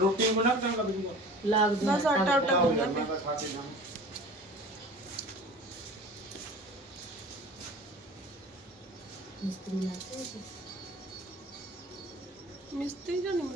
ਰੋਟੀ ਬਣਾ ਕੇ ਲੱਗ ਜੂਗਾ ਲਾਗ ਦੀ ਬਸ ਆਟਾ ਆਟਾ ਗੁੰਨਿਆ ਮੈਂ ਪਿਆ ਤਾਂ ਖਾ ਕੇ ਜਾਵਾਂ ਮਿਸਤਰੀ ਨਾਲ ਤੇ ਸੀ। ਮਿਸਤਰੀ ਜਾਂ ਨਹੀਂ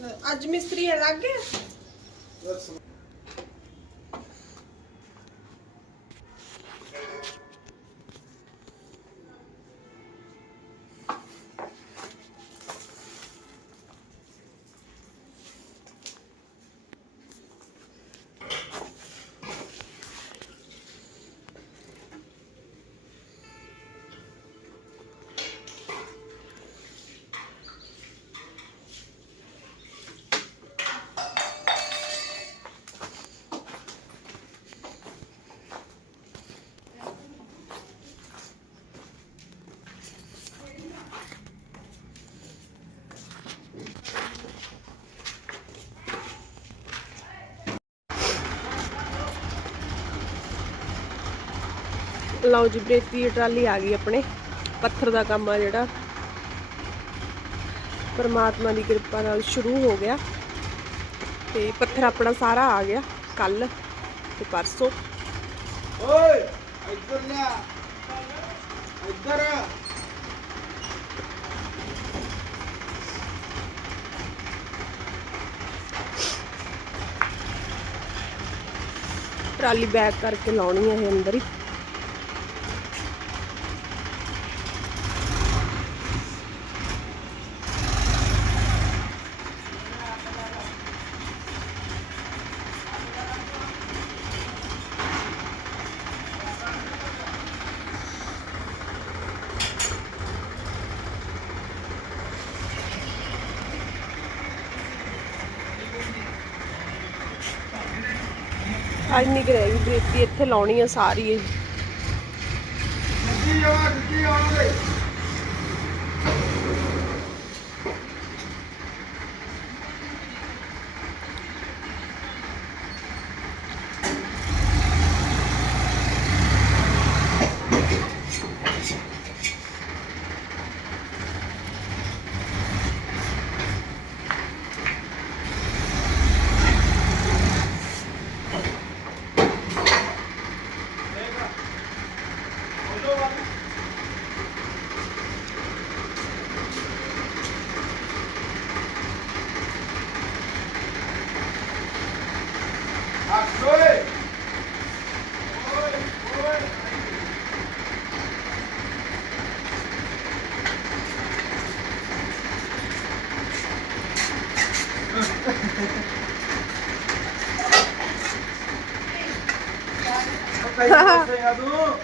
ਲਓ ਜੀ ਬਰੇਤੀ ਦੀ ਟਰਾਲੀ ਆ ਗਈ ਆਪਣੇ। ਪੱਥਰ ਦਾ ਕੰਮ ਆ ਜਿਹੜਾ। ਪਰਮਾਤਮਾ ਦੀ ਕਿਰਪਾ ਨਾਲ ਸ਼ੁਰੂ ਹੋ ਗਿਆ। ਤੇ ਪੱਥਰ ਆਪਣਾ ਸਾਰਾ ਆ ਗਿਆ ਕੱਲ ਤੇ ਪਰਸੋਂ। ਓਏ ਇੱਧਰ ਲਿਆ। ਇੱਧਰ। ਟਰਾਲੀ ਬੈਕ ਕਰਕੇ ਲਾਉਣੀ ਹੈ ਇਹ ਅੰਦਰ ਹੀ। ਅੱਜ ਨਹੀਂ ਰਹੇਗੀ ਬਰੇਤੀ ਇੱਥੇ ਲਾਉਣੀ ਆ ਸਾਰੀ ਇਹ ਜੀ ਆ ਜੀ ਆ ਓਏ ਹੱਥ ਓਏ ਓਏ ਓਏ ਕਈ ਦੱਸੇਗਾ ਤੂੰ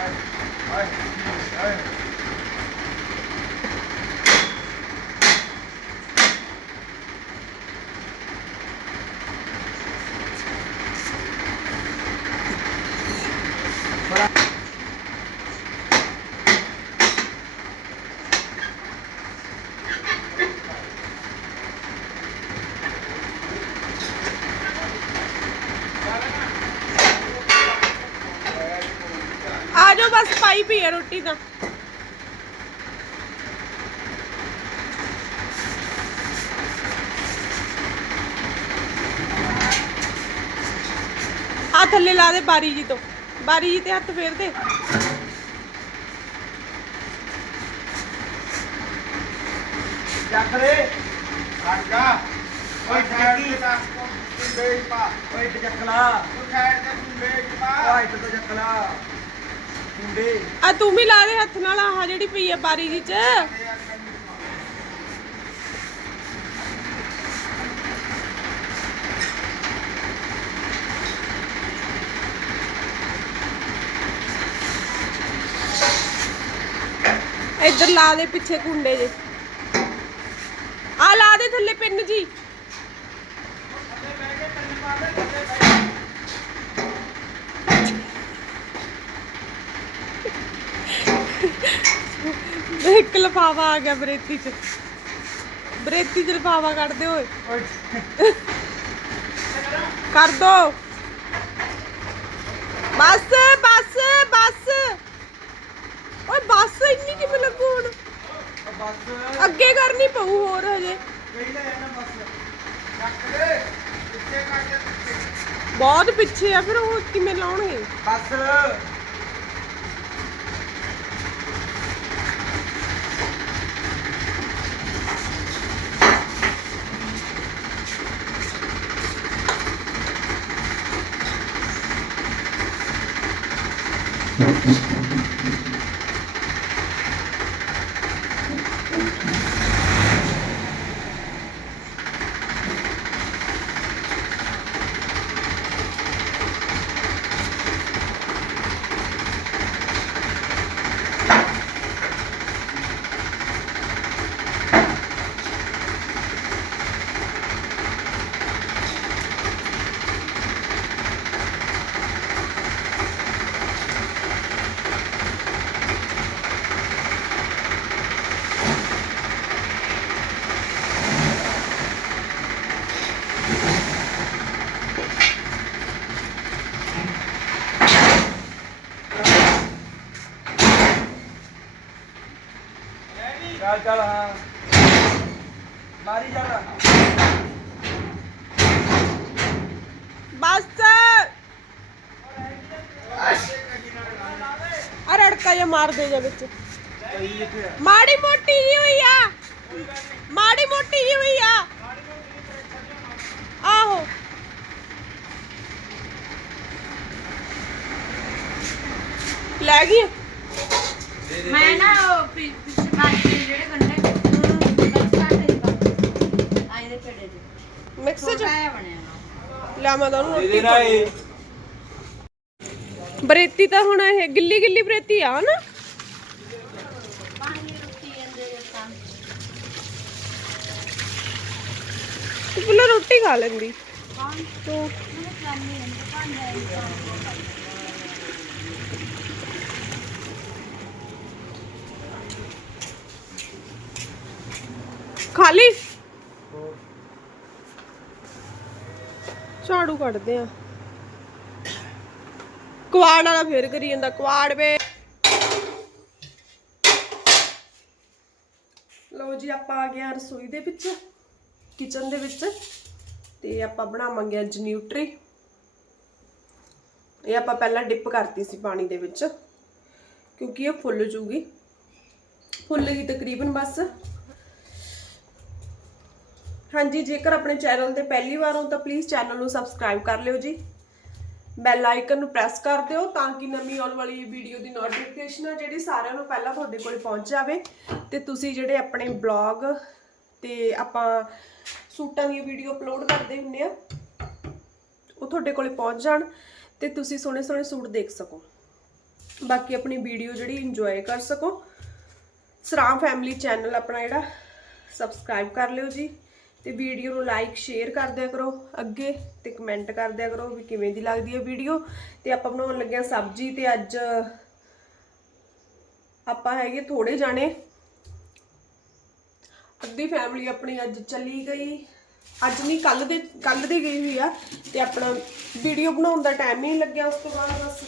ਆਏ ਆਏ ਆਏ ਆ ਜਾਓ ਬਸ ਪਾਈ ਪਈ ਹੈ ਰੋਟੀ ਤਾਂ ਆ ਥੱਲੇ ਲਾ ਦੇ ਬਾਰੀ ਜੀ ਤੋਂ। ਬਾਰੀ ਜੀ ਤੇ ਹੱਥ ਫੇਰ ਦੇ। ਚੱਕ ਰੇ ਹਟ ਜਾ ਓਏ ਤੂੰ ਬੇਜ ਪਾ। ਓਏ ਤੇ ਚੱਕਲਾ। ਤੂੰ ਖੈਰ ਤੇ ਤੂੰ ਬੇਜ ਪਾ। ਓਏ ਤੇ ਚੱਕਲਾ। ਮੁੰਡੇ ਆ ਤੂੰ ਵੀ ਲਾ ਦੇ ਹੱਥ ਨਾਲ ਆਹ ਜਿਹੜੀ ਪਈ ਹੈ ਬਾਰੀ ਜੀ ਚ। ਇੱਧਰ ਲਾ ਦੇ ਪਿੱਛੇ ਕੁੰਡੇ ਜੇ। ਆ ਲਾ ਦੇ ਥੱਲੇ ਪਿੰਨ ਜੀ। ਇੱਕ ਲਫਾਫਾ ਆ ਗਿਆ ਬਰੇਤੀ ਚ। ਬਰੇਤੀ ਚ ਲਫਾਫਾ ਕੱਢ ਦੇ ਓਏ ਕਰ ਦੋ। ਬਸ ਬਸ ਬਸ। ਓਏ ਬੱਸ ਇੰਨੀ ਕਿਵੇਂ ਲੱਗੂ ਹੁਣ। ਬੱਸ ਅੱਗੇ ਕਰਨੀ ਪਊ ਹੋਰ ਹਜੇ। ਬਹੁਤ ਪਿੱਛੇ ਆ ਫਿਰ ਉਹ ਕਿਵੇਂ ਲਾਉਣਗੇ? ਬੱਸ। ਚੱਲ ਚੱਲ ਹਾਂ ਮਾਰੀ ਚੱਲ ਬਸ ਆ ਰੜਕਾ ਜਿਹਾ ਮਾਰ ਦੇ ਜਾ ਵਿੱਚ ਕਹੀ ਜਿੱਥੇ ਆ ਮਾੜੀ ਮੋਟੀ ਜੀ ਹੋਈ ਆ ਮਾੜੀ ਮੋਟੀ ਜੀ ਹੋਈ ਆ ਚ? ਲੈ ਮੈਂ ਰੋਟੀ ਬਰੇਤੀ ਤਾਂ ਹੁਣ ਇਹ ਗਿੱਲੀ ਗਿੱਲੀ ਬਰੇਤੀ ਆ ਨਾ। ਤੂੰ ਪਹਿਲਾਂ ਰੋਟੀ ਖਾ ਲੈਂਦੀ। ਤੂੰ ਖਾਲੀ। ਝਾੜੂ ਕੱਢਦੇ ਆ। ਕੁਆੜ ਵਾਲਾ ਫੇਰ ਕਰੀ ਜਾਂਦਾ, ਕੁਆੜ ਵੇ। ਲਓ ਜੀ, ਆਪਾਂ ਆ ਗਏ ਆ ਰਸੋਈ ਦੇ ਵਿੱਚ ਕਿਚਨ ਦੇ ਵਿੱਚ। ਤੇ ਆਪਾਂ ਬਣਾਵਾਂਗੇ ਅੱਜ ਨਿਊਟਰੀ। ਇਹ ਆਪਾਂ ਪਹਿਲਾਂ ਡਿਪ ਕਰਤੀ ਸੀ ਪਾਣੀ ਦੇ ਵਿੱਚ, ਕਿਉਂਕਿ ਇਹ ਫੁੱਲ ਜੂਗੀ। ਫੁੱਲ ਗਈ ਤਕਰੀਬਨ ਬਸ। ਹਾਂਜੀ, ਜੇਕਰ ਆਪਣੇ ਚੈਨਲ ਤੇ ਪਹਿਲੀ ਵਾਰ ਹੋ ਤਾਂ ਪਲੀਜ਼ ਚੈਨਲ ਨੂੰ ਸਬਸਕ੍ਰਾਈਬ ਕਰ ਲਿਓ ਜੀ। ਬੈਲ ਆਈਕਨ ਨੂੰ ਪ੍ਰੈਸ ਕਰ ਦਿਓ ਤਾਂ ਕਿ ਨਵੀਂ ਆਉਣ ਵਾਲੀ ਵੀਡੀਓ ਦੀ ਨੋਟੀਫਿਕੇਸ਼ਨ ਆ ਜਿਹੜੀ ਸਾਰਿਆਂ ਨੂੰ ਪਹਿਲਾਂ ਤੁਹਾਡੇ ਕੋਲ ਪਹੁੰਚ ਜਾਵੇ। ਤੇ ਤੁਸੀਂ ਜਿਹੜੇ ਆਪਣੇ ਬਲੌਗ ਤੇ ਆਪਾਂ ਸੂਟਾਂ ਦੀ ਵੀਡੀਓ ਅਪਲੋਡ ਕਰਦੇ ਹੁੰਨੇ ਆ, ਉਹ ਤੁਹਾਡੇ ਕੋਲੇ ਪਹੁੰਚ ਜਾਣ ਤੇ ਤੁਸੀਂ ਸੋਹਣੇ ਸੋਹਣੇ ਸੂਟ ਦੇਖ ਸਕੋ। ਬਾਕੀ ਆਪਣੀ ਵੀਡੀਓ ਜਿਹੜੀ ਇੰਜੋਏ ਕਰ ਸਕੋ। ਸਰਾਮ ਫੈਮਿਲੀ ਚੈਨਲ ਆਪਣਾ ਜਿਹੜਾ ਸਬਸਕ੍ਰਾਈਬ ਕਰ ਲਿਓ ਜੀ। ਤੇ ਵੀਡੀਓ ਨੂੰ ਲਾਈਕ ਸ਼ੇਅਰ ਕਰ ਦਿਆ ਕਰੋ ਅੱਗੇ ਤੇ ਕਮੈਂਟ ਕਰ ਦਿਆ ਕਰੋ ਵੀ ਕਿਵੇਂ ਦੀ ਲੱਗਦੀ ਹੈ ਵੀਡੀਓ। ਤੇ ਆਪਾਂ ਬਣਾਉਣ ਲੱਗੇ ਹਾਂ ਸਬਜ਼ੀ ਤੇ ਅੱਜ ਆਪਾਂ ਹੈਗੇ ਥੋੜੇ ਜਾਣੇ। ਅੱਧੀ ਫੈਮਿਲੀ ਆਪਣੀ ਅੱਜ ਚਲੀ ਗਈ। ਅੱਜ ਨਹੀਂ ਕੱਲ ਦੇ ਕੱਲ ਦੀ ਗਈ ਹੋਈ ਆ ਤੇ ਆਪਣਾ ਵੀਡੀਓ ਬਣਾਉਣ ਦਾ ਟਾਈਮ ਨਹੀਂ ਲੱਗਿਆ ਉਸ ਤੋਂ ਬਾਅਦ ਬਸ।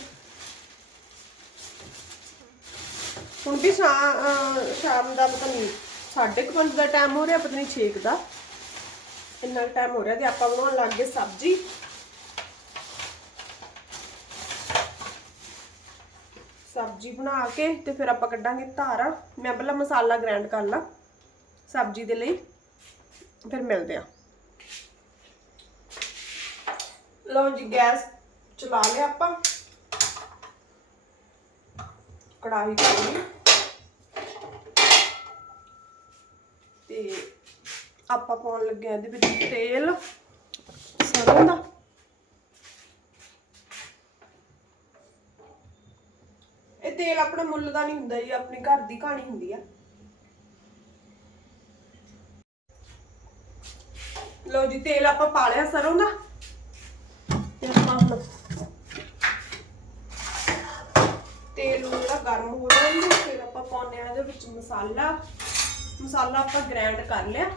ਹੁਣ ਵੀ ਸ਼ਾ- ਸ਼ਾਮ ਦਾ ਪਤਾ ਨਹੀਂ 5:30 ਦਾ ਟਾਈਮ ਹੋ ਰਿਹਾ, ਪਤਾ ਨਹੀਂ 6 ਦਾ। ਇੰਨਾ ਟਾਈਮ ਹੋ ਰਿਹਾ ਤੇ ਆਪਾਂ ਬਣਾਉਣ ਲੱਗ ਗਏ ਸਬਜ਼ੀ। ਸਬਜ਼ੀ ਬਣਾ ਕੇ ਤੇ ਫਿਰ ਆਪਾਂ ਕੱਢਾਂਗੇ ਧਾਰਾ। ਮੈਂ ਪਹਿਲਾਂ ਮਸਾਲਾ ਗ੍ਰਾਈਂਡ ਕਰ ਲਾਂ ਸਬਜ਼ੀ ਦੇ ਲਈ, ਫਿਰ ਮਿਲਦੇ ਆ ਲਓ ਜੀ, ਗੈਸ ਚਲਾ ਲਿਆ ਆਪਾਂ। ਕੜਾਹੀ ਕਰ ਲਈ ਤੇ ਆਪਾਂ ਪਾਉਣ ਲੱਗੇ ਆ ਇਹਦੇ ਵਿੱਚ ਤੇਲ ਸਰੋਂ ਦਾ। ਇਹ ਤੇਲ ਆਪਣਾ ਮੁੱਲ ਦਾ ਨਹੀਂ ਹੁੰਦਾ ਜੀ, ਆਪਣੀ ਘਰ ਦੀ ਕਹਾਣੀ ਹੁੰਦੀ ਆ। ਲਓ ਜੀ, ਤੇਲ ਆਪਾਂ ਪਾ ਲਿਆ ਸਰੋਂ ਦਾ। ਤੇ ਆਪਾਂ ਹੁਣ ਤੇਲ ਨੂੰ ਜਿਹੜਾ ਗਰਮ ਹੋ ਜਾਂਦਾ ਫਿਰ ਆਪਾਂ ਪਾਉਂਦੇ ਆ ਇਹਦੇ ਵਿੱਚ ਮਸਾਲਾ। ਮਸਾਲਾ ਆਪਾਂ ਗ੍ਰਾਈਂਡ ਕਰ ਲਿਆ।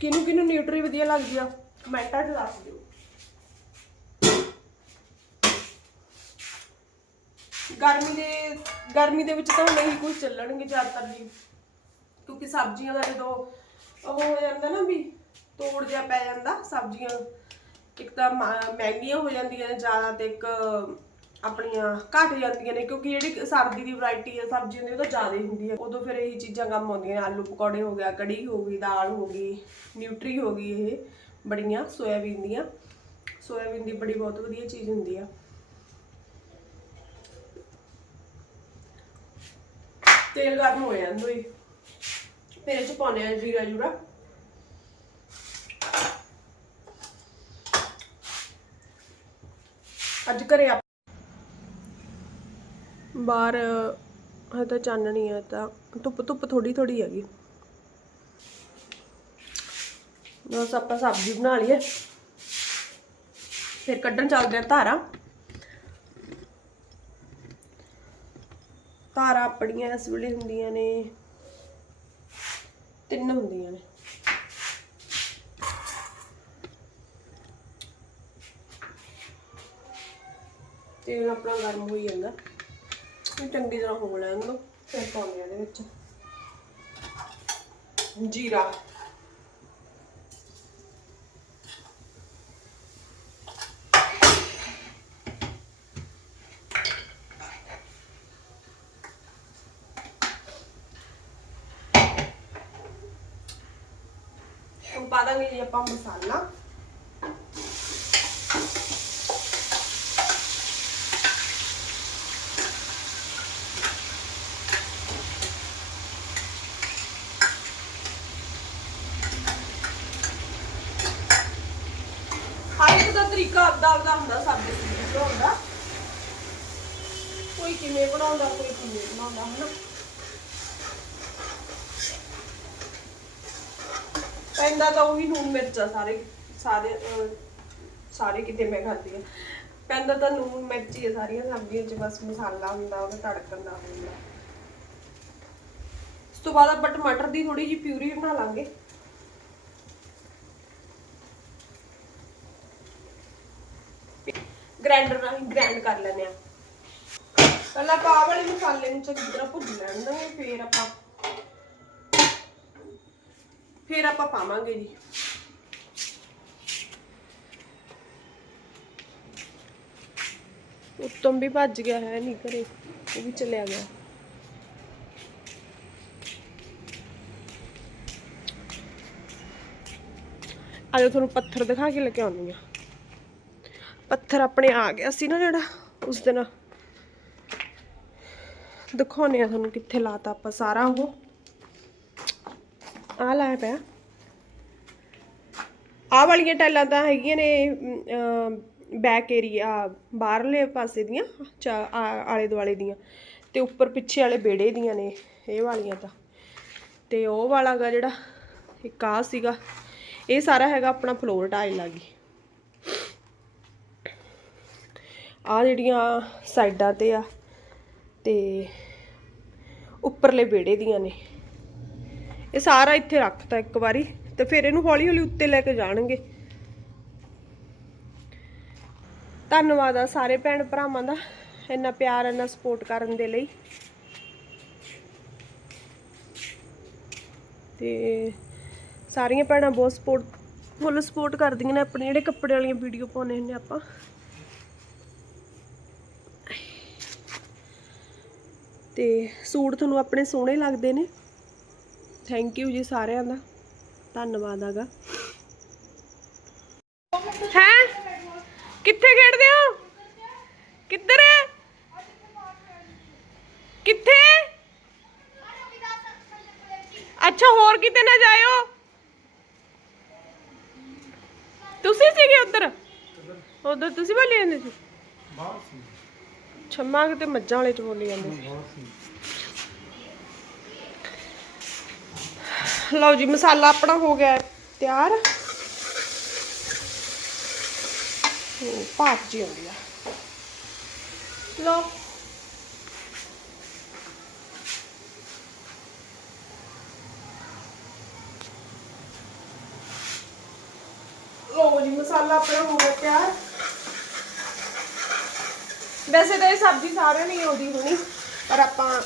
ਕਿਨੂੰ ਕਿਨੂੰ ਨਿਊਟਰੀ ਵਧੀਆ ਲੱਗਦੀ ਆ? ਕਮੈਂਟਾਂ 'ਚ ਦੱਸ ਦਿਓ। ਗਰਮੀ ਦੇ ਗਰਮੀ ਦੇ ਵਿੱਚ ਤਾਂ ਨਹੀਂ ਕੁਝ ਚੱਲਣਗੇ ਜ਼ਿਆਦਾਤਰ ਜੀ ਕਿਉਂਕਿ ਸਬਜ਼ੀਆਂ ਦਾ ਜਦੋਂ ਉਹ ਹੋ ਜਾਂਦਾ ਨਾ ਵੀ ਤੋੜ ਜਿਹਾ ਪੈ ਜਾਂਦਾ ਸਬਜ਼ੀਆਂ, ਇੱਕ ਤਾਂ ਮਹਿੰਗੀਆਂ ਹੋ ਜਾਂਦੀਆਂ ਜ਼ਿਆਦਾ ਤੇ ਇੱਕ ਆਪਣੀਆਂ ਘਟ ਜਾਂਦੀਆਂ ਨੇ, ਕਿਉਂਕਿ ਜਿਹੜੀ ਸਰਦੀ ਦੀ ਵੈਰਾਈਟੀ ਹੈ ਸਬਜ਼ੀਆਂ ਦੀ, ਉਹ ਤਾਂ ਜ਼ਿਆਦਾ ਹੀ ਹੁੰਦੀ ਹੈ ਉਦੋਂ ਫਿਰ ਇਹੀ ਚੀਜ਼ਾਂ ਕੰਮ ਆਉਂਦੀਆਂ ਨੇ, ਆਲੂ ਪਕੌੜੇ ਹੋ ਗਿਆ, ਕੜੀ ਹੋ ਗਈ, ਦਾਲ ਹੋ ਗਈ, ਨਿਊਟਰੀ ਹੋ ਗਈ, ਇਹ ਬੜੀਆਂ ਸੋਇਆਬੀਨ ਦੀਆਂ। ਸੋਇਆਬੀਨ ਦੀ ਬੜੀ ਬਹੁਤ ਵਧੀਆ ਚੀਜ਼ ਹੁੰਦੀ ਆ। ਤੇਲ ਗਰਮ ਹੋ ਜਾਂਦਾ ਹੀ ਫਿਰ ਇਹ ਚ ਪਾਉਣੇ ਆ ਜੀਰਾ ਜੂਰਾ। ਅੱਜ ਘਰੇ ਆ ਬਾਹਰ ਹੈ ਤਾਂ ਚਾਨਣੀ ਹੈ, ਤਾਂ ਧੁੱਪ ਧੁੱਪ ਥੋੜੀ ਥੋੜੀ ਹੈਗੀ। ਬਸ ਆਪਾਂ ਸਬਜ਼ੀ ਬਣਾ ਲਈਏ। ਫਿਰ ਕੱਢਣ ਚੱਲਦੇ ਆ ਧਾਰਾਂ। ਧਾਰਾਂ ਆਪਣੀਆਂ ਇਸ ਵੇਲੇ ਹੁੰਦੀਆਂ ਨੇ, ਤਿੰਨ ਹੁੰਦੀਆਂ ਨੇ। ਤੇਲ ਆਪਣਾ ਗਰਮ ਹੋਈ ਜਾਂਦਾ। ਇਹ ਚੰਗੀ ਤਰ੍ਹਾਂ ਹੋ ਲੈਣ ਦੋ ਫਿਰ ਪਾਉਂਦੇ ਆ ਇਹਦੇ ਵਿੱਚ ਜੀਰਾ ਹੁਣ ਪਾ ਦਾਂਗੇ ਜੀ ਆਪਾਂ ਮਸਾਲਾ ਹਰ ਇੱਕ ਦਾ ਤਰੀਕਾ ਆਪਦਾ ਆਪਦਾ ਹੁੰਦਾ ਸਬਜ਼ੀ ਸੁਬਜ਼ੀ ਬਣਾਉਣ ਦਾ ਕੋਈ ਕਿਵੇਂ ਬਣਾਉਂਦਾ, ਕੋਈ ਕਿਵੇਂ ਬਣਾਉਂਦਾ, ਹਨਾ? ਪੈਂਦਾ ਤਾਂ ਉਹੀ ਨੂਨ ਮਿਰਚ ਸਾਰੇ ਸਾਰੇ ਸਾਰੇ ਕਿਤੇ ਮੈਂ ਖਾਂਦੀ ਆ। ਪੈਂਦਾ ਤਾਂ ਨੂਨ ਮਿਰਚ ਹੀ ਆ ਸਾਰੀਆਂ ਸਬਜ਼ੀਆਂ 'ਚ, ਬਸ ਮਸਾਲਾ ਹੁੰਦਾ, ਉਹਦਾ ਤੜਕਣ ਦਾ ਹੁੰਦਾ। ਉਸ ਤੋਂ ਬਾਅਦ ਆਪਾਂ ਟਮਾਟਰ ਦੀ ਥੋੜੀ ਜਿਹੀ ਪਿਊਰੀ ਬਣਾ ਲਾਂਗੇ। ਗ੍ਰਾਈਂਡਰ ਨਾਲ ਗ੍ਰਾਈਂਡ ਕਰ ਲੈਂਦੇ ਆ। ਪਹਿਲਾਂ ਆਪਾਂ ਆਹ ਵਾਲੇ ਮਸਾਲੇ ਨੂੰ ਚੰਗੀ ਤਰ੍ਹਾਂ ਭੁੱਜ ਲੈਣ ਦਾਂਗੇ ਫੇਰ ਆਪਾਂ ਫੇਰ ਆਪਾਂ ਪਾਵਾਂਗੇ ਜੀ। ਉੱਤਮ ਵੀ ਭੱਜ ਗਿਆ ਹੈ ਨਹੀਂ ਘਰੇ, ਉਹ ਵੀ ਚਲਿਆ ਗਿਆ। ਆਜੋ ਤੁਹਾਨੂੰ ਪੱਥਰ ਦਿਖਾ ਕੇ ਲੈ ਕੇ ਆਉਂਦੀ ਆ ਪੱਥਰ ਆਪਣੇ ਆ ਗਿਆ ਸੀ ਨਾ ਜਿਹੜਾ, ਉਸ ਦਿਨ। ਦਿਖਾਉਣੇ ਆ ਤੁਹਾਨੂੰ ਕਿੱਥੇ ਲਾਤਾ ਆਪਾਂ ਸਾਰਾ ਉਹ। ਆ ਲਾਇਆ ਪਿਆ। ਆਹ ਵਾਲੀਆਂ ਟਾਈਲਾਂ ਤਾਂ ਹੈਗੀਆਂ ਨੇ ਬੈਕ ਏਰੀਆ ਬਾਹਰਲੇ ਪਾਸੇ ਦੀਆਂ, ਚਾ- ਆਲੇ ਦੁਆਲੇ ਦੀਆਂ। ਤੇ ਉੱਪਰ ਪਿੱਛੇ ਵਾਲੇ ਬੇੜੇ ਦੀਆਂ ਨੇ, ਇਹ ਵਾਲੀਆਂ ਤਾਂ। ਤੇ ਉਹ ਵਾਲਾ ਗਾ ਜਿਹੜਾ, ਇੱਕ ਆ ਸੀਗਾ। ਇਹ ਸਾਰਾ ਹੈਗਾ ਆਪਣਾ ਫਲੋਰ ਟਾਈਲ ਆ ਗਈ ਆ ਜਿਹੜੀਆਂ ਸਾਈਡਾਂ ਤੇ ਆ, ਤੇ ਉੱਪਰਲੇ ਵਿਹੜੇ ਦੀਆਂ ਨੇ। ਇਹ ਸਾਰਾ ਇੱਥੇ ਰੱਖਤਾ ਇੱਕ ਵਾਰੀ ਤੇ ਫਿਰ ਇਹਨੂੰ ਹੌਲੀ ਹੌਲੀ ਉੱਤੇ ਲੈ ਕੇ ਜਾਣਗੇ। ਧੰਨਵਾਦ ਆ ਸਾਰੇ ਭੈਣ ਭਰਾਵਾਂ ਦਾ ਇੰਨਾ ਪਿਆਰ, ਇੰਨਾ ਸਪੋਰਟ ਕਰਨ ਦੇ ਲਈ। ਤੇ ਸਾਰੀਆਂ ਭੈਣਾਂ ਬਹੁਤ ਸਪੋਰਟ ਫੁੱਲ ਸਪੋਰਟ ਕਰਦੀਆਂ ਨੇ ਆਪਣੇ ਜਿਹੜੇ ਕੱਪੜੇ ਵਾਲੀਆਂ ਵੀਡੀਓ ਪਾਉਣੇ ਹੁੰਦੇ ਆਪਾਂ। ਤੇ ਸੂਟ ਤੁਹਾਨੂੰ ਆਪਣੇ ਸੋਹਣੇ ਲੱਗਦੇ ਨੇ। ਥੈਂਕ ਯੂ ਜੀ ਸਾਰਿਆਂ ਦਾ। ਧੰਨਵਾਦ ਆਗਾ ਹੈ? ਕਿੱਥੇ ਖੇਡਦੇ ਹੋ? ਕਿੱਧਰ? ਕਿੱਥੇ? ਅੱਛਾ, ਹੋਰ ਕਿਤੇ ਨਾ ਜਾਇਓ। ਤੁਸੀਂ ਸੀਗੇ ਉੱਧਰ? ਉਧਰ ਤੁਸੀਂ ਬੋਲੀ ਜਾਂਦੇ ਸੀ? ਛੰਮਾ ਕਿਤੇ ਮੱਝਾਂ ਵਾਲੇ ਚ ਬੋਲੀ ਜਾਂਦੇ ਸੀ। ਲਓ ਜੀ, ਮਸਾਲਾ ਆਪਣਾ ਹੋ ਗਿਆ ਤਿਆਰ। ਉਹ ਭਾਪ ਜੀ ਆਉਂਦੀ ਆ। ਲਓ। ਲਓ ਜੀ, ਮਸਾਲਾ ਆਪਣਾ ਹੋ ਗਿਆ ਤਿਆਰ। ਵੈਸੇ ਤਾਂ ਇਹ ਸਬਜ਼ੀ ਸਾਰਿਆਂ ਹੀ ਆਉਂਦੀ ਹੋਣੀ ਪਰ ਆਪਾਂ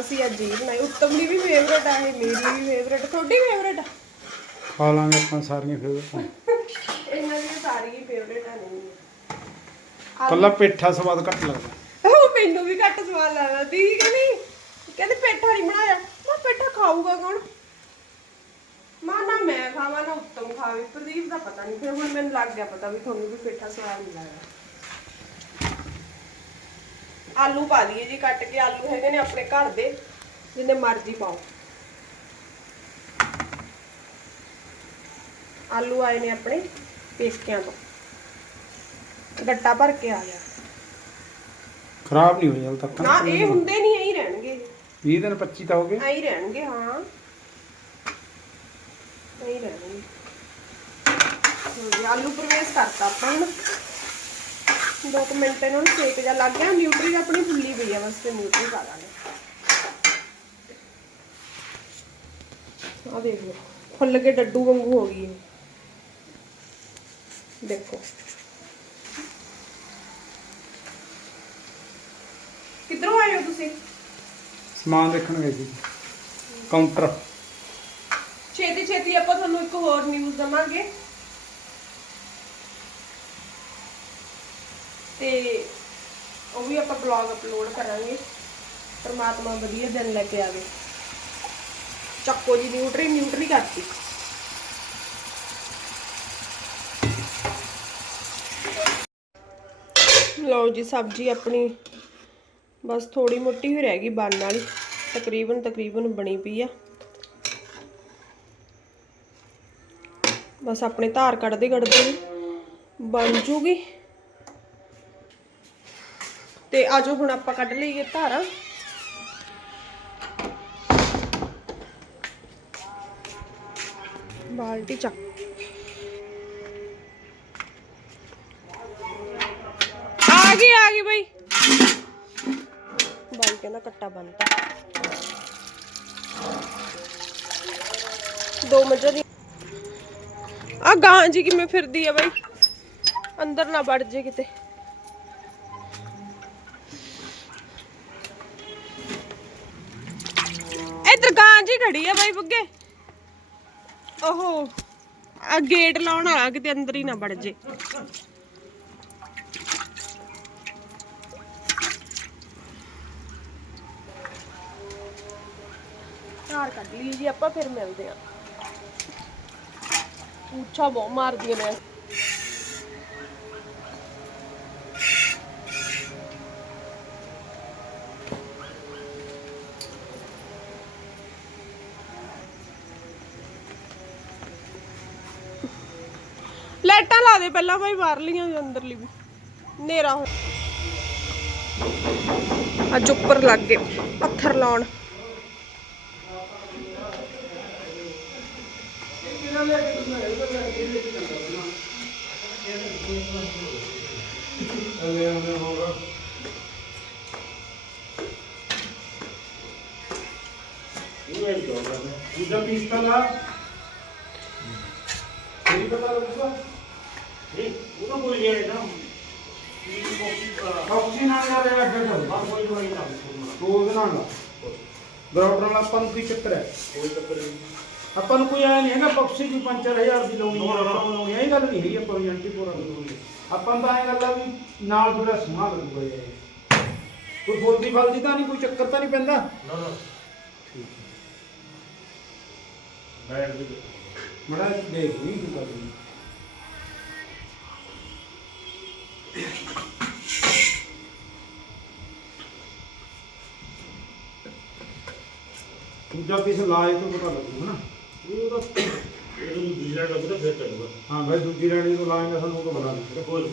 ਅਸੀਂ ਅੱਜ ਹੀ ਬਣਾਈ। ਉੱਤਮ ਦੀ ਵੀ ਫੇਵਰੇਟ ਆ ਇਹ ਮੇਰੀ ਵੀ ਫੇਵਰੇਟ ਤੁਹਾਡੀ ਫੇਵਰੇਟ ਆ? ਖਾ ਲਾਂਗੇ ਆਪਾਂ ਸਾਰੀਆਂ ਫਿਰ ਇਹਨਾਂ ਦੀ ਸਾਰੀ ਫੇਵਰੇਟ ਆ ਨਹੀਂ। ਕੱਲਾ ਪੇਠਾ ਸਵਾਦ ਘੱਟ ਲੱਗਦਾ। ਉਹ ਮੈਨੂੰ ਵੀ ਘੱਟ ਸਵਾਦ ਲੱਗਦਾ ਦੀਦੀ ਕਹਿੰਦੀ ਕਹਿੰਦੇ ਪੇਠਾ ਨਹੀਂ ਬਣਾਇਆ। ਮੈਂ ਪੇਠਾ ਖਾਊਗਾ ਕੌਣ? ਮਾਂ ਨਾ ਮੈਂ ਖਾਵਾਂ ਨਾ ਉੱਤਮ ਖਾਵੇ। ਪ੍ਰਦੀਪ ਦਾ ਪਤਾ ਨਹੀਂ ਫਿਰ ਹੁਣ ਮੈਨੂੰ ਲੱਗ ਗਿਆ ਪਤਾ ਵੀ ਤੁਹਾਨੂੰ ਵੀ ਪੇਠਾ ਸਵਾਦ ਨਹੀਂ ਲੱਗਦਾ। ਆਲੂ ਪਾ ਲਈਏ ਜੀ ਕੱਟ ਕੇ ਆਲੂ ਹੈਗੇ ਨੇ ਆਪਣੇ ਘਰ ਦੇ ਜਿੰਨੇ ਮਰਜ਼ੀ ਪਾਓ। ਆਲੂ ਆਏ ਨੇ ਆਪਣੇ ਪੇਕਿਆਂ ਤੋਂ। ਗੱਟਾ ਭਰ ਕੇ ਆ ਗਿਆ। ਖਰਾਬ ਨਹੀਂ ਹੋਈ ਹਾਲ ਤੱਕ। ਨਾ ਇਹ ਹੁੰਦੇ ਨਹੀਂ ਐਂ ਹੀ ਰਹਿਣਗੇ। 20 ਦਿਨ 25 ਤਾਂ ਹੋ ਗਏ। ਐਂ ਹੀ ਰਹਿਣਗੇ ਹਾਂ। ਐਂ ਹੀ ਰਹਿਣਗੇ। ਆਲੂ ਪ੍ਰਵੇਸ਼ ਕਰਤਾ ਆਪਾਂ ਹੁਣ। ਦੋ ਕੁ ਮਿੰਟ ਇਹਨਾਂ ਨੂੰ ਸੇਕ ਜਾ ਲੱਗ ਗਿਆ ਨਿਊਟਰੀ ਆਪਣੀ ਫੁੱਲੀ ਪਈ ਆ ਬਸ ਤੇ ਨਿਊਟਰੀ ਪਾ ਦਾਂਗੇ ਆ ਦੇਖ ਲਓ ਫੁੱਲ ਕੇ ਡੱਡੂ ਵਾਂਗੂ ਹੋ ਗਈ ਦੇਖੋ। ਕਿੱਧਰੋਂ ਆਏ ਹੋ ਤੁਸੀਂ? ਸਮਾਨ ਦੇਖਣ ਗਏ ਸੀ। ਕਾਊਂਟਰ। ਛੇਤੀ ਛੇਤੀ ਆਪਾਂ ਤੁਹਾਨੂੰ ਇੱਕ ਹੋਰ ਨਿਊਜ਼ ਦਵਾਂਗੇ। ਤੇ ਉਹ ਵੀ ਆਪਾਂ ਬਲੌਗ ਅਪਲੋਡ ਕਰਾਂਗੇ। ਪਰਮਾਤਮਾ ਵਧੀਆ ਦਿਨ ਲੈ ਕੇ ਆਵੇ। ਚੱਕੋ ਜੀ ਨਿਊਟਰੀ ਨਿਊਟਰੀ ਕਰਤੀ। ਲਓ ਜੀ, ਸਬਜ਼ੀ ਆਪਣੀ ਬਸ ਥੋੜੀ ਮੋਟੀ ਹੀ ਰਹਿ ਗਈ ਬਣਨ ਵਾਲੀ। ਤਕਰੀਬਨ ਤਕਰੀਬਨ ਬਣੀ ਪਈ ਆ। ਬਸ ਆਪਣੇ ਧਾਰ ਕੱਢਦੇ ਕੱਢਦੇ ਬਣ ਜੂਗੀ। ਤੇ ਆਜੋ ਹੁਣ ਆਪਾਂ ਕੱਢ ਲਈਏ ਧਾਰਾਂ। ਬਾਲਟੀ ਚੱਕ। ਆ ਗਈ ਆ ਗਈ ਬਈ। ਬਾਈ ਕਹਿੰਦਾ ਕੱਟਾ ਬੰਨਤਾ ਦੋ ਮੱਝਾਂ ਦੀ ਆ ਗਾਂ ਜੀ ਕਿਵੇਂ ਫਿਰਦੀ ਆ ਬਾਈ? ਅੰਦਰ ਨਾ ਵੜ ਜੇ ਕਿਤੇ। ਇੱਧਰ ਗਾਂ ਜੀ ਖੜੀ ਆ ਬਾਈ ਬੁੱਗੇ। ਓਹੋ, ਆ ਗੇਟ ਲਾਉਣ ਵਾਲਾ ਕਿਤੇ ਅੰਦਰ ਹੀ ਨਾ ਵੜ ਜੇ। ਧਾਰ ਕੱਢ ਲਈ ਜੀ, ਆਪਾਂ ਫਿਰ ਮਿਲਦੇ ਆ। ਪੁੱਛਾ ਬਹੁਤ ਮਾਰਦੀਆਂ ਨੇ। ਲਾਈਟਾਂ ਲਾ ਦੇ ਪਹਿਲਾਂ ਭਾਈ ਬਾਹਰਲੀਆਂ ਦੇ ਅੰਦਰਲੀ ਵੀ। ਹਨੇਰਾ ਹੋ ਅੱਜ ਉੱਪਰ ਲੱਗ ਗਏ, ਪੱਥਰ ਲਾਉਣ। ਦੂਜਾ ਪੀਸ ਤਾਂ ਲਾ। ਇਹ ਪਤਾ ਲੱਗੂਗਾ ਨਹੀਂ ਉਹ ਤਾਂ ਕੋਈ ਨਹੀਂ ਨਾ। ਆਕਸੀ ਨਾਲ ਯਾਰ ਇਹ ਅੱਗੇ ਚੱਲ ਬਸ ਕੋਈ ਦਵਾਈ ਨਾ ਦੋ ਦਿਨਾਂ ਦਾ ਡਾਕਟਰ ਨਾਲ ਆਪਾਂ ਨੂੰ ਕੀ ਚੱਕਰ ਹੈ। ਕੋਈ ਚੱਕਰ ਨਹੀਂ। ਆਪਾਂ ਨੂੰ ਕੋਈ ਆਇਆ ਨਹੀਂ ਹੈਗਾ ਬਕਸੀ ਵੀ 5000 ਦੀ ਲਾਉਣੀ ਹੈ ਲਾਉਣੀ ਹੈ। ਇਹ ਗੱਲ ਨਹੀਂ ਹੈਗੀ ਆਪਾਂ ਨੂੰ ਜੰਟੀ ਪੂਰਾ ਆਪਾਂ ਨੂੰ ਤਾਂ ਇਹ ਗੱਲ ਆ ਵੀ ਨਾਲ ਜੁੜਾ ਸਮਾਂ ਲੱਗੂਗਾ ਇਹ। ਕੋਈ ਫੁੱਲਦੀ ਫਲਦੀ ਤਾਂ ਨਹੀਂ ਕੋਈ ਚੱਕਰ ਤਾਂ ਨਹੀਂ ਪੈਂਦਾ। ਨਾ ਨਾ। ਬੈਠ ਦੇ ਮੜਾ ਦੇਖ ਨਹੀਂ ਕੀ ਕਰਦੀ ਦੂਜਾ ਪੀਸ ਲਾਏ ਤੋਂ ਪਤਾ ਲੱਗੂ ਨਾ ਉਹ ਤਾਂ ਇਹ ਨੂੰ ਦੂਜਾ ਲੱਗਦਾ ਫਿਰ ਚੱਲੂਗਾ ਹਾਂ ਭਾਈ ਦੂਜੀ ਰੈਣੀ ਤੋਂ ਲਾਏਗਾ ਸਾਨੂੰ ਉਹ ਤਾਂ ਬਣਾ ਦੇ ਕੋਈ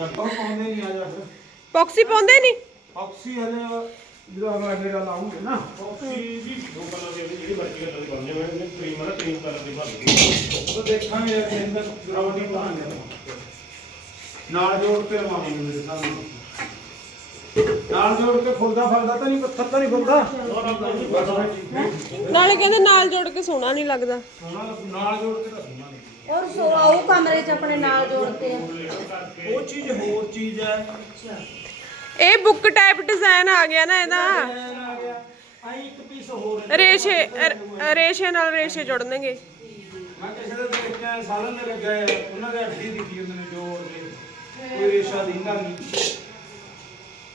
ਆਪਾਂ ਪਾਉਂਦੇ ਨਹੀਂ ਆ ਜਾ ਫਿਰ ਪੌਕਸੀ ਪਾਉਂਦੇ ਨਹੀਂ ਆਕਸੀ ਹਲੇ ਜਦੋਂ ਅਗਲਾ ਗੇੜਾ ਲਾਉਂਗੇ ਨਾ ਆਕਸੀ ਵੀ ਦੋ ਕਲਰ ਦੇ ਵਿੱਚ ਜਿਹੜੀ ਮਰਜ਼ੀ ਕਲਰ ਦੀ ਬਣ ਜਾਵੇ ਇਹਨੇ ਕਰੀਮ ਵਾਲਾ ਕਰੀਮ ਕਲਰ ਦੀ ਬਣ ਗਈ ਉਹ ਦੇਖਾਂਗੇ ਯਾਰ ਕਿੰਨਾ ਗਰਾਊਂਡ ਹੀ ਬਣਾਉਂਗੇ ਨਾਲ ਜੋੜ ਕੇ ਲਵਾਵਾਂਗੇ ਮੇਰੇ ਸਾਹਮਣੇ ਨਾਲ ਨਾਲ ਜੋੜ ਕੇ ਫੁੱਲਦਾ ਫਲਦਾ ਤਾਂ ਨਹੀਂ ਪੱਥਰ ਤਾਂ ਨਹੀਂ ਫੁੱਲਦਾ। ਨਾਲੇ ਕਹਿੰਦੇ ਨਾਲ ਜੋੜ ਕੇ ਸੋਹਣਾ ਨਹੀਂ ਲੱਗਦਾ। ਨਾਲ ਜੋੜ ਕੇ ਤਾਂ ਸੋਹਣਾ ਨਹੀਂ। ਔਰ ਸੋ ਆਉ ਕਮਰੇ 'ਚ ਆਪਣੇ ਨਾਲ ਜੋੜਦੇ ਆ ਉਹ ਚੀਜ਼ ਹੋਰ ਚੀਜ਼ ਹੈ। ਇਹ ਬੁੱਕ ਟਾਈਪ ਡਿਜ਼ਾਈਨ ਆ ਗਿਆ ਨਾ ਇਹਦਾ। ਐਨ ਆ ਗਿਆ ਆਈ ਇੱਕ ਪੀਸ ਹੋਰ। ਰੇਸ਼ੇ ਰੇਸ਼ੇ ਨਾਲ ਰੇਸ਼ੇ ਜੁੜਨਗੇ। ਮੈਂ ਕਿਸੇ ਦੇ ਦੇਖ ਕੇ ਸਾਲਾਂ ਦੇ ਲੱਗਾ ਉਹਨਾਂ ਦੇ ਅੱਡੀ ਦਿਖੀ ਹੁੰਦੇ ਨੇ ਜੋੜ ਦੇ। ਕੋਈ ਰੇਸ਼ਾ ਦਿੰਦਾ ਨਹੀਂ।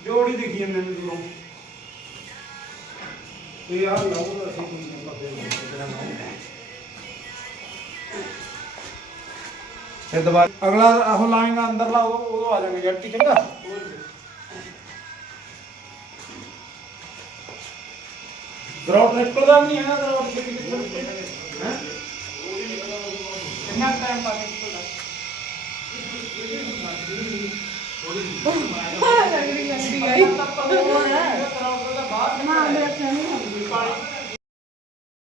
ਜੋੜ ਦਿਖੀ ਜਾਂਦੇ ਨੇ ਦੂਰੋਂ। ਇਹ ਆ ਲਾਉਂਦਾ ਅਸੀਂ ਕੋਈ ਨਹੀਂ ਜਿਹੜਾ ਫਿਰ ਦੁਬਾਰਾ ਅਗਲਾ ਆਹ ਲਾਏਗਾ ਅੰਦਰ ਲਾ ਉਹ ਉਦੋਂ ਆ ਜਾਣਗੇ ਜੱਟੀ ਚੰਗਾ। ਦਰੋਟ ਨਿਕਲਦਾ ਨਹੀਂ ਹੈ ਦਰੋਟ ਕਿੱਥੇ ਕਿੱਥੇ ਹੈ? ਕਿੰਨਾ ਟਾਈਮ ਬਾਅਦ ਨਿਕਲਦਾ? ਲੰਗੜੀ ਲੰਗੜੀ ਆਈ ਮਾਂ ਦੇ ਰੱਖਿਆ ਨਹੀਂ